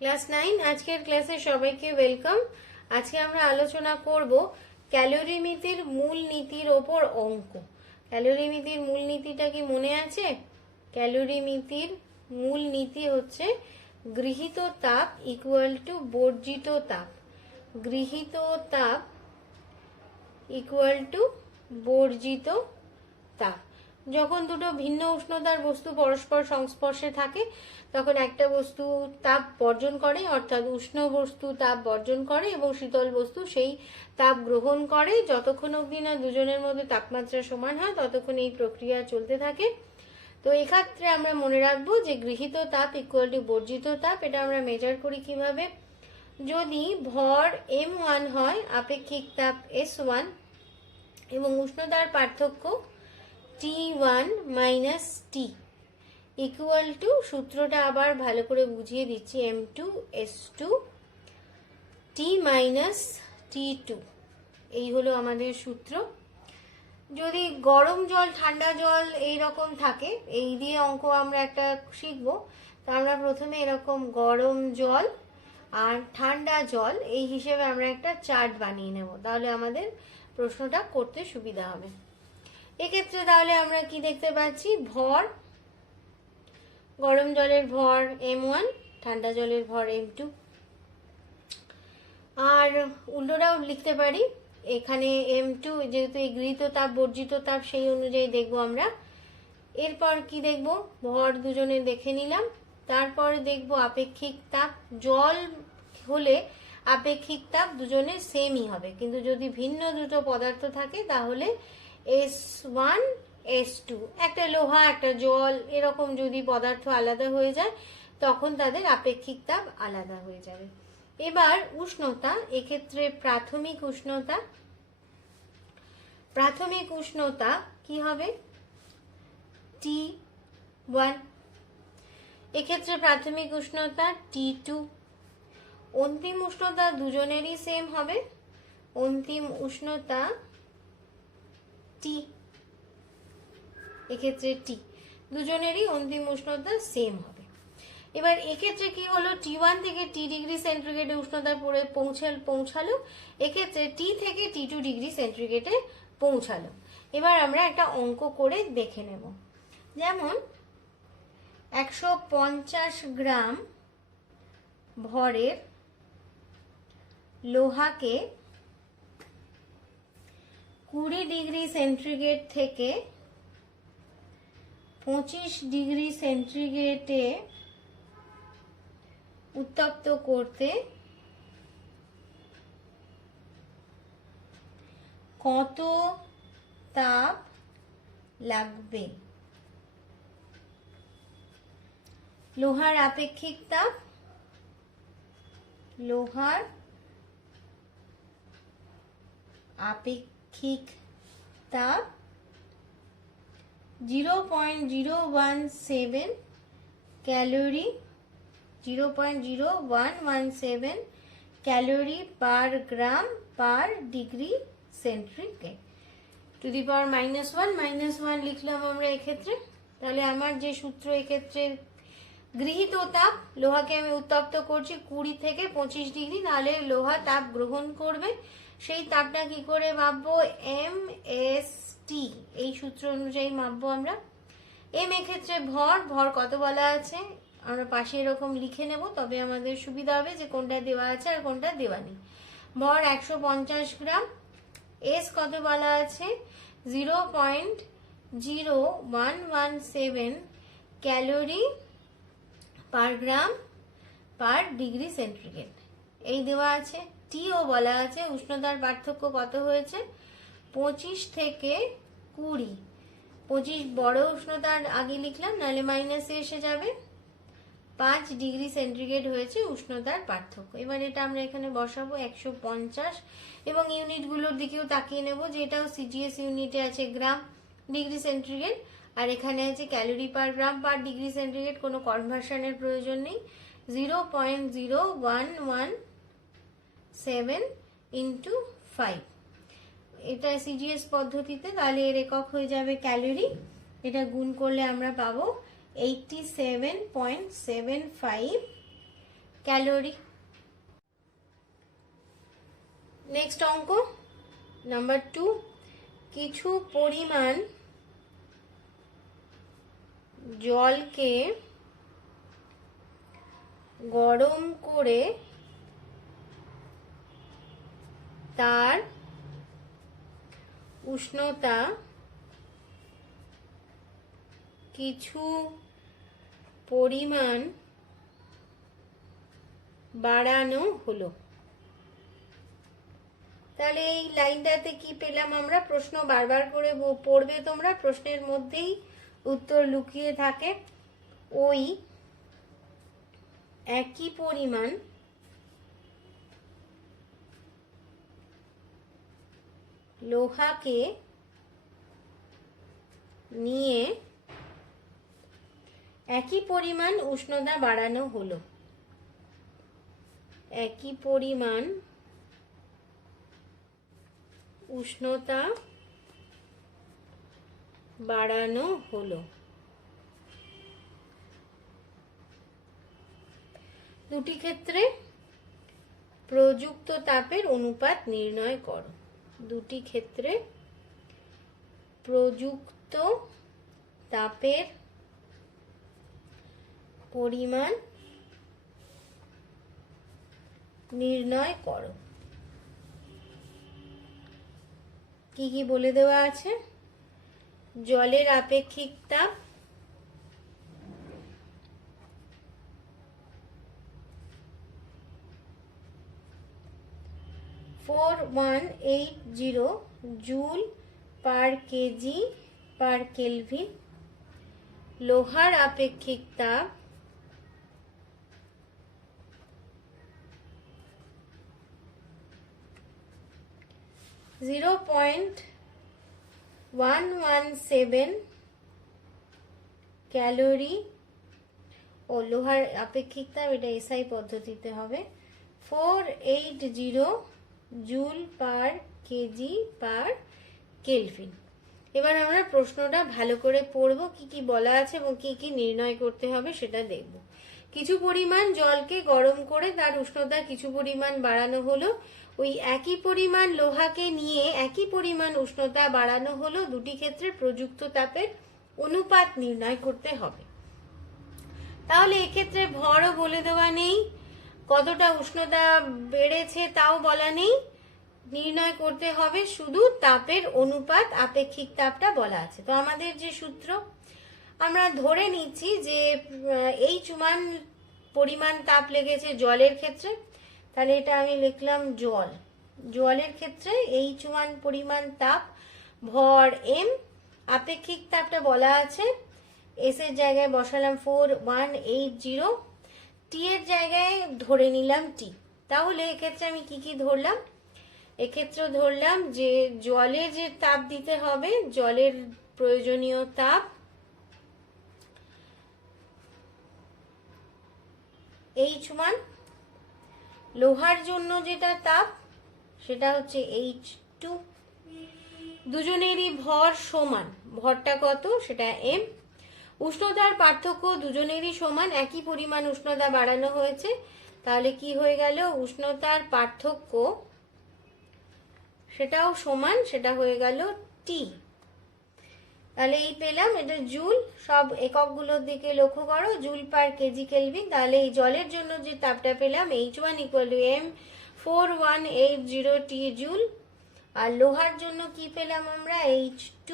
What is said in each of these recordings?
Class 9 আজকের ক্লাসে সবাইকে ওয়েলকাম। আজকে আমরা আলোচনা করব ক্যালোরিমিতির মূলনীতির ওপর অঙ্ক। ক্যালোরিমিতির মূলনীতিটা কি মনে আছে? ক্যালোরিমিতির মূলনীতি হচ্ছে গৃহীত তাপ ইকুয়াল টু বর্জিত তাপ। গৃহীত তাপ ইকুয়াল টু বর্জিত তাপ। যখন দুটো ভিন্ন উষ্ণতার বস্তু পরস্পর সংস্পর্শে থাকে তখন একটা বস্তু তাপ বর্জন করে, অর্থাৎ উষ্ণ বস্তু তাপ বর্জন করে এবং শীতল বস্তু সেই তাপ গ্রহণ করে। যতক্ষণ অবধি না দুজনের মধ্যে তাপমাত্রা সমান হয় ততক্ষণ এই প্রক্রিয়া চলতে থাকে। তো এক্ষেত্রে আমরা মনে রাখবো যে গৃহীত তাপ ইকুয়াল টু বর্জিত তাপ। এটা আমরা মেজার করি কিভাবে? যদি ভর m1 হয়, আপেক্ষিক তাপ s1 এবং উষ্ণতার পার্থক্য T1 minus T equal to, সূত্রটা আবার ভালো করে বুঝিয়ে দিচ্ছি, M2 S2 T minus T2, এই হলো আমাদের সূত্র। যদি গরম জল ঠান্ডা জল এইরকম থাকে, এই দিয়ে অঙ্ক আমরা একটা শিখবো। তো আমরা প্রথমে এরকম গরম জল আর ঠান্ডা জল এই হিসেবে আমরা একটা চার্ট বানিয়ে নেব, তাহলে আমাদের প্রশ্নটা করতে সুবিধা হবে। এক্ষেত্রে তাহলে আমরা কি দেখতে পাচ্ছি? ভর, গরম জলের ভর m1, ঠান্ডা জলের ভর m2। আর উল্টোটাও লিখতে পারি, এখানে m2 যেহেতু এই গৃহীত তাপ বর্জিত তাপ সেই অনুযায়ী দেখব আমরা। এরপর কি দেখব? ভর দুজনে দেখে নিলাম। তারপরে দেখব আপেক্ষিক তাপ। জল হলে আপেক্ষিক তাপ দুজনের সেমই হবে, কিন্তু যদি ভিন্ন দুটো পদার্থ থাকে তাহলে S1 S2, একটা লোহা একটা জল এরকম যদি পদার্থ আলাদা হয়ে যায় তখন তাদের আপেক্ষিক তাপ আলাদা হয়ে যাবে। এবার উষ্ণতা, এক্ষেত্রে প্রাথমিক উষ্ণতা। প্রাথমিক উষ্ণতা কি হবে? T1। এক্ষেত্রে প্রাথমিক উষ্ণতা T2। অন্তিম উষ্ণতা দুজনেরই সেম হবে, অন্তিম উষ্ণতা T। এক্ষেত্রে T, দুজনেরই অন্তিম উষ্ণতা সেম হবে। এবার এক্ষেত্রে কি হলো? T1 থেকে T ডিগ্রি সেন্টিগ্রেডে উষ্ণতা পৌঁছালো, এক্ষেত্রে T থেকে T2 ডিগ্রি সেন্টিগ্রেডে পৌঁছালো। এবার আমরা একটা অঙ্ক করে দেখে নেব। যেমন 150 গ্রাম ভরের লোহাকে 20 ডিগ্রি সেন্টিগ্রেড থেকে 25 ডিগ্রি সেন্টিগ্রেডে উত্তপ্ত করতে কত তাপ লাগবে? লোহার আপেক্ষিক তাপ, লোহার আপেক্ষিক তাপ 0.017 calorie, 0.0117 calorie per gram per degree centigrade. To the power -1 লিখলাম আমরা এক্ষেত্রে। তাহলে আমার যে সূত্র, এক্ষেত্রে গৃহীত তাপ, লোহাকে আমি উত্তপ্ত করছি 20 থেকে 25 ডিগ্রি, তাহলে লোহা তাপ গ্রহণ করবে। সেই তাপটা কি করে মাপবো? MST, এই সূত্র অনুযায়ী মাপবো আমরা। M এক্ষেত্রে ভর, ভর কত বলা আছে আমরা পাশে এরকম লিখে নেব, তবে আমাদের সুবিধা হবে যে কোনটা দেওয়া আছে আর কোনটা দেওয়া নেই। ভর 150 গ্রাম। S কত বলা আছে? 0.0117 calorie per gram per degree centigrade, এই দেওয়া আছে। টিও বলা আছে, উষ্ণতার পার্থক্য কত হয়েছে? 25 থেকে 20। 25 বড় উষ্ণতার আগে লিখলাম, নাহলে মাইনাসে এসে যাবে। 5 ডিগ্রি সেন্টিগ্রেড হয়েছে উষ্ণতার পার্থক্য। এবার এটা আমরা এখানে বসাবো 150, এবং ইউনিটগুলোর দিকেও তাকিয়ে নেব যে এটাও সিজিএস ইউনিটে আছে গ্রাম ডিগ্রি সেন্টিগ্রেড, আর এখানে আছে calorie per gram per degree centigrade, কোনো কনভার্সনের প্রয়োজন নেই। 0.0117 ইন্টু 5, এটা সিজিএস পদ্ধতিতে, তাহলে এর একক হয়ে যাবে ক্যালোরি। এটা গুণ করলে আমরা পাবো 87.75 ক্যালোরি। নেক্সট অঙ্ক নাম্বার 2, কিছু পরিমাণ জলকে গরম করে তার উষ্ণতা কিছু পরিমাণ বাড়ানো হলো। তাহলে এই লাইনটাতে কি পেলাম আমরা? প্রশ্ন বারবার করে পড়বে তোমরা, প্রশ্নের মধ্যেই উত্তর লুকিয়ে থাকে। ওই একই পরিমাণ লোহাকে নিয়ে একই পরিমাণ উষ্ণতা বাড়ানো হলো। একই পরিমাণ উষ্ণতা বাড়ানো হলো। দুটি ক্ষেত্রে প্রযুক্ত তাপের অনুপাত নির্ণয় করো। দুটি ক্ষেত্রে প্রযুক্ত তাপের পরিমাণ নির্ণয় করো। কি কি বলে দেওয়া আছে? জলের আপেক্ষিক তাপ, joule per kg per kelvin. লোহার আপেক্ষিক তাপ 0.117 ক্যালোরি। ও লোহার আপেক্ষিক তাপ, এটা এসআই পদ্ধতিতে হবে, 480 joule per kg per kelvin. এবার আমরা প্রশ্নটা ভালো করে পড়বো, কি কি বলা আছে এবং কি কি নির্ণয় করতে হবে সেটা দেখব। কিছু পরিমাণ জলকে গরম করে তার উষ্ণতা কিছু পরিমাণ বাড়ানো হলো। ওই একই পরিমাণ লোহাকে নিয়ে একই পরিমাণ উষ্ণতা বাড়ানো হলো। দুটি ক্ষেত্রে প্রযুক্ত তাপের অনুপাত নির্ণয় করতে হবে। তাহলে এক্ষেত্রে ভরও বলে দেওয়া নেই, কতটা উষ্ণতা বেড়েছে তাও বলা নেই, নির্ণয় করতে হবে শুধু তাপের অনুপাত, আপেক্ষিক তাপটা বলা আছে। তো আমাদের যে সূত্র, আমরা ধরে নিচ্ছি যে H1 পরিমাণ তাপ লেগেছে জলের ক্ষেত্রে, তাহলে এটা আমি লিখলাম জল। জলের ক্ষেত্রে H1 পরিমাণ তাপ, ভর m, আপেক্ষিক তাপটা বলা আছে, এস এর জায়গায় বসালাম 4180, টি এর জায়গায় ধরে নিলাম টি। তাহলে এক্ষেত্রে আমি কি কি ধরলাম? এক্ষেত্রে ধরলাম যে জলে যে তাপ দিতে হবে, জলের প্রয়োজনীয় তাপ H1, লোহার জন্য যেটা তাপ সেটা হচ্ছে H2। দুজনেরই ভর সমান, ভরটা কত সেটা m। উষ্ণতার পার্থক্য দুজনেরই সমান, একই পরিমাণ উষ্ণতা বাড়ানো হয়েছে, তাহলে কি হয়ে গেল? উষ্ণতার পার্থক্য সেটাও সমান, সেটা হয়ে গেল টি। তাহলে এই পেলাম, এটা জুল। সব এককগুলোর দিকে লক্ষ্য করো, জুল পার কেজি কেলভিন। তাহলে এই জলের জন্য যে তাপটা পেলাম H1 = m 4180 টি জুল। আর লোহার জন্য কি পেলাম আমরা? H2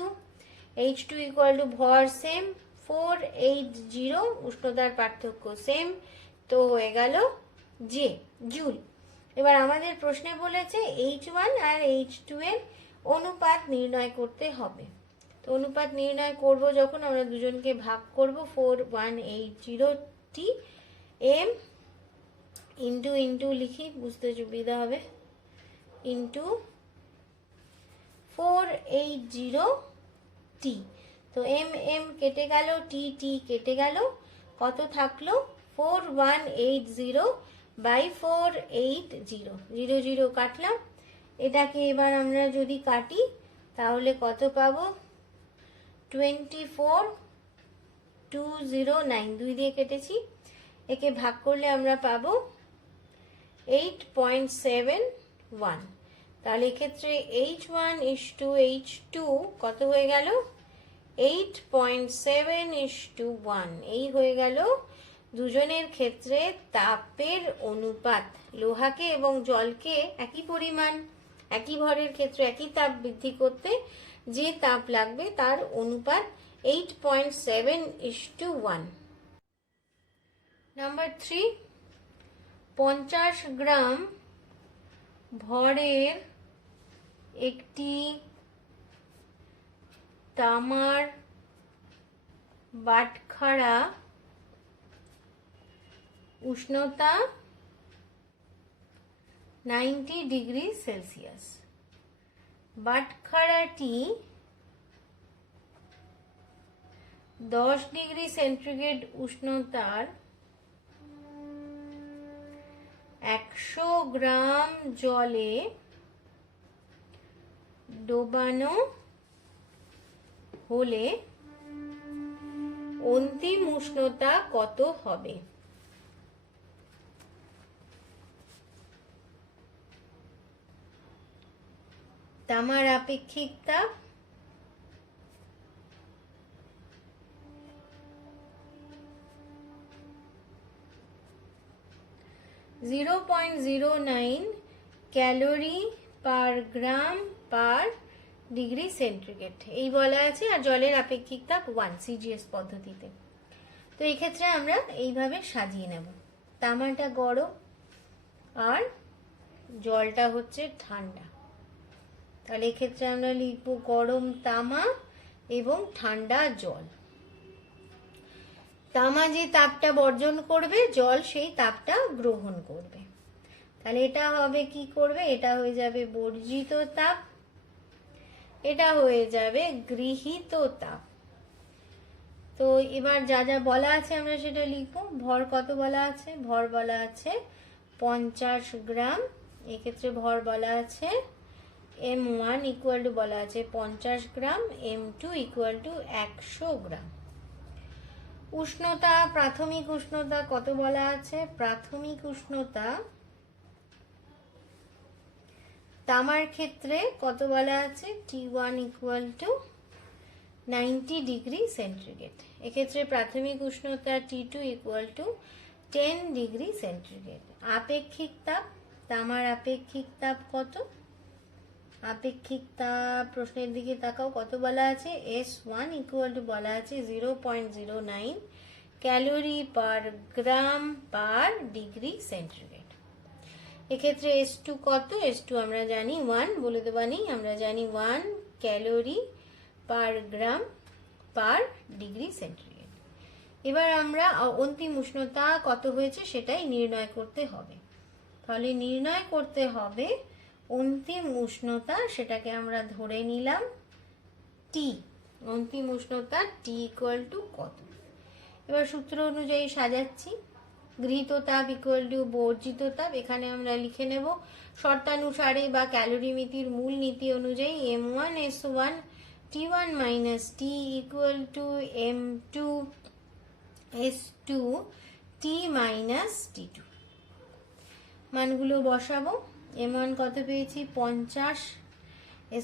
= ভর সেম, 480, উষ্ণতার পার্থক্য সেম, তো হয়ে গেল জে, জুল। এবার আমাদের প্রশ্নে বলেছে H1 আর H2 এর অনুপাত নির্ণয় করতে হবে। তো অনুপাত নির্ণয় করব যখন, আমরা দুজনকে ভাগ করব, 4180 টি m ইন্টু লিখি, বুঝতে সুবিধা হবে, ইন্টু 480 টি। তো m কেটে গেল, টি কেটে গেল, কত থাকলো? 4180 বাই 480, 0 0 কাটলাম। এটাকে এবার আমরা যদি কাটি তাহলে কত পাবো? 24209, 2 দিয়ে কেটেছি। একে ভাগ করলে আমরা পাবো 8.71। তাহলে এক্ষেত্রে H1:H2 কত হয়ে গেল? 8.7:1। এই হয়ে গেল দুজনের ক্ষেত্রে তাপের অনুপাত। লোহাকে এবং জলকে একই পরিমাণ, একই ভরের ক্ষেত্রে একই তাপ বৃদ্ধি করতে যে তাপ লাগবে তার অনুপাত 8.7:1। নাম্বার 3, 50 গ্রাম ভরের একটি তামার বাটখারা উষ্ণতা 90 ডিগ্রি সেলসিয়াস। বাটখারাটি 10 ডিগ্রি সেন্টিগ্রেড উষ্ণতার 100 গ্রাম জলে ডোবানো হলে অন্তিম উষ্ণতা কত হবে? তামার আপেক্ষিক তাপ, (0.09 calorie per gram per degree centigrade) এই বলা আছে। আর জলের আপেক্ষিক তাপ 1 সিজিএস পদ্ধতিতে। তো এই ক্ষেত্রে আমরা এইভাবে সাজিয়ে নেব। তামাটা গরম আর জলটা হচ্ছে ঠান্ডা। তাহলে এক্ষেত্রে আমরা লিখব গরম তামা এবং ঠান্ডা জল। তামা যে তাপটা বর্জন করবে, জল সেই তাপটা গ্রহণ করবে। তাহলে এটা হবে কি করবে? এটা হয়ে যাবে বর্জিত তাপ, এটা হয়ে যাবে গৃহীত তাপ। তো এবার যা যা বলা আছে আমরা সেটা লিখবো। ভর কত বলা আছে? ভর বলা আছে 50 গ্রাম। এক্ষেত্রে ভর বলা আছে M1 ইকুয়াল টু বলা আছে 50 গ্রাম, M2 ইকুয়াল টু 100 গ্রাম। উষ্ণতা, প্রাথমিক উষ্ণতা কত বলা আছে? প্রাথমিক উষ্ণতা তামার ক্ষেত্রে কত বলা আছে? T1 equal to 90 degree centigrade. এক্ষেত্রে প্রাথমিক উষ্ণতা T2 equal to 10 degree centigrade. আপেক্ষিক তাপ, তামার আপেক্ষিক তাপ কত? আপেক্ষিক তাপ প্রশ্নের দিকে তাকাও, কত বলা আছে? S1 ইকুয়াল টু বলা আছে 0.09 calorie per gram per degree centigrade. এক্ষেত্রে S2 কত? S2 আমরা জানি 1, বলে দেবানি, আমরা জানি 1 calorie per gram per degree centigrade. এবার আমরা অন্তিম উষ্ণতা কত হয়েছে সেটাই নির্ণয় করতে হবে। তাহলে নির্ণয় করতে হবে অন্তিম উষ্ণতা, সেটাকে আমরা ধরে নিলাম T। অন্তিম উষ্ণতা T ইকুয়াল টু কত? এবার সূত্র অনুযায়ী সাজাচ্ছি। গৃহীত তাপ ইকুয়াল টু বর্জিত তাপ। এখানে আমরা লিখে নেব শর্তানুসারে বা ক্যালোরিমিতির মূল নীতি অনুযায়ী M1S1 T1 minus T equal two M2 S2 T minus T2। মানগুলো বসাবো। M1 কত পেয়েছি? 50।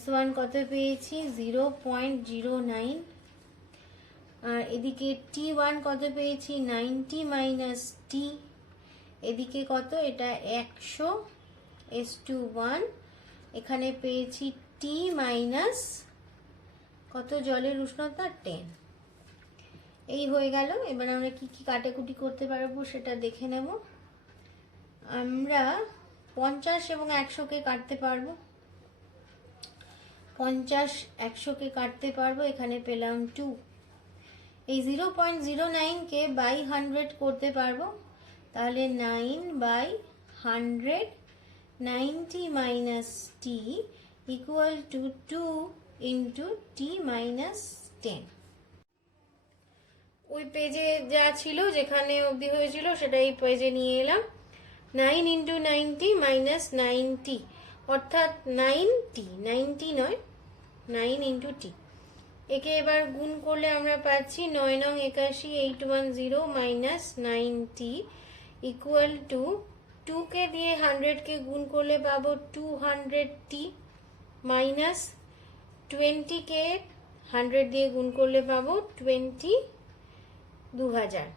S1 কত পেয়েছি? 0.09। আর এদিকে T1 কত পেয়েছি? 90 মাইনাস T। এদিকে কত? এটা 100। S2 1। এখানে পেয়েছি T মাইনাস কত? জলের উষ্ণতা 10। এই হয়ে গেল। এবার আমরা কি কি কাটাকুটি করতে পারবো সেটা দেখে নেব। আমরা 50 এবং 100 কে কাটতে পারবো। 50 100 কে কাটতে পারবো। এখানে পেলাম 2। এই 0.09 কে বাই 100 করতে পারবো। তাহলে 9 by 100, 90 minus T equal to 2 into T minus 10। ওই পেজে যা ছিল, যেখানে অবধি হয়েছিল সেটা এই পেজে নিয়ে এলাম। 9 ইন্টু 90 মাইনাস 90, অর্থাৎ 9T, 90 নয়, 9 ইন্টু T একে এবার গুণ করলে আমরা পাচ্ছি 9 নং 81 810 মাইনাস 90 ইকুয়াল টু 2 কে দিয়ে 100 কে গুণ করলে পাবো 200t মাইনাস 20 কে 100 দিয়ে গুণ করলে পাবো 2000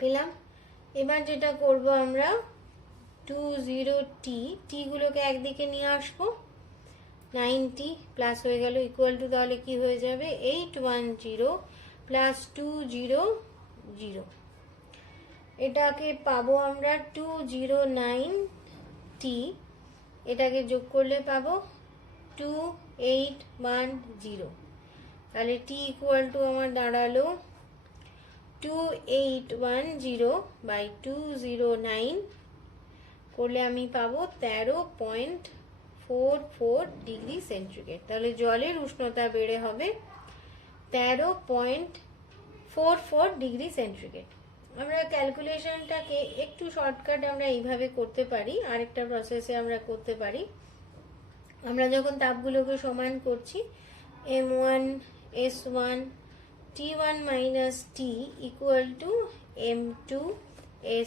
পেলাম। এবার যেটা করব আমরা 20t টি গুলোকে একদিকে নিয়ে আসবো, 90 প্লাস হয়ে গেল ইকুয়াল টু তাহলে কি হয়ে যাবে 810 প্লাস 200, এটাকে পাবো আমরা 209t, এটাকে যোগ করলে পাবো 2810, তাহলে t ইকুয়াল টু আমার দাঁড়ালো 2810 বাই 209 করলে আমি পাবো 13.44 ডিগ্রি সেন্টিগ্রেড। তাহলে জলের উষ্ণতা বেড়ে হবে 13.44 ডিগ্রি সেন্টিগ্রেড। আমরা ক্যালকুলেশনটাকে একটু শর্টকাট আমরা এইভাবে করতে পারি, আরেকটা প্রসেসে আমরা করতে পারি। আমরা যখন তাপগুলোকে সমান করছি m1 s1 t1 minus t equal two m2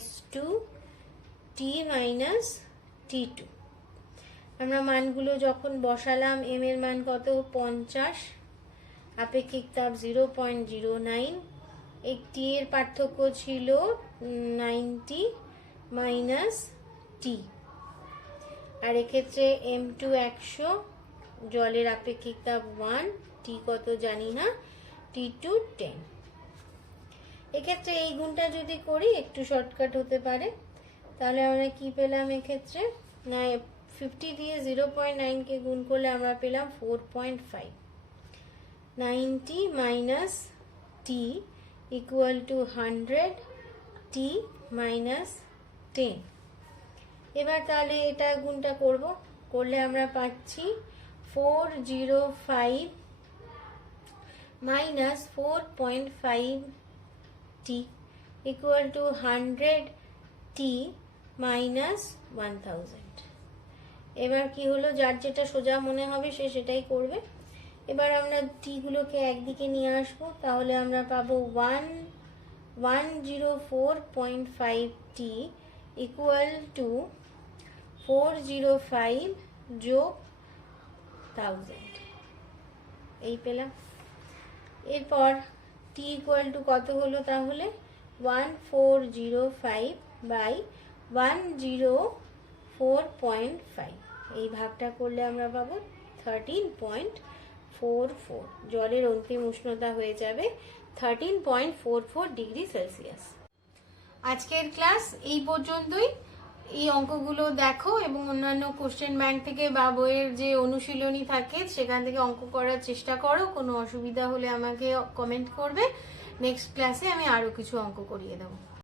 s2 t minus t2, আমরা মানগুলো যখন বসালাম m এর মান কত 50, আপেক্ষিক তাপ 0.09, এই t এর পার্থক্য ছিল 90 মাইনাস t, আর এক্ষেত্রে m2 100, জলের আপেক্ষিক তাপ 1, t কত জানি না, t2 10। এক্ষেত্রে এই গুণটা যদি করি একটু শর্টকাট হতে পারে, তাহলে আমরা কি পেলাম এক্ষেত্রে না 50 দিয়ে 0.9 কে গুণ করলে আমরা পেলাম 4.5, 90 minus t equal two 100 t minus 10। এবার তাহলে এটা গুণটা করলে আমরা পাচ্ছি 405 minus 4.5 t equal two 100 t minus 1000। এবার কি হলো, যার যেটা সোজা মনে হবে সে সেটাই করবে। এবার আমরা টি গুলোকে একদিকে নিয়ে আসবো, তাহলে আমরা পাবো 104.5 t ইকুয়াল টু 405 যোগ 1000, এই পেলাম। এরপর t ইকুয়াল টু কত হলো, তাহলে 1405 বাই 104.5, এই ভাগটা করলে আমরা পাবো 13.44, জলের অন্তিম উষ্ণতা হয়ে যাবে 13.44 ডিগ্রি সেলসিয়াস। আজকের ক্লাস এই পর্যন্তই। এই অঙ্কগুলো দেখো এবং অন্যান্য কোশ্চেন ব্যাংক থেকে বা বইয়ের যে অনুশীলনী থাকে সেখান থেকে অঙ্ক করার চেষ্টা করো। কোনো অসুবিধা হলে আমাকে কমেন্ট করবে, নেক্সট ক্লাসে আমি আরো কিছু অঙ্ক করিয়ে দেবো।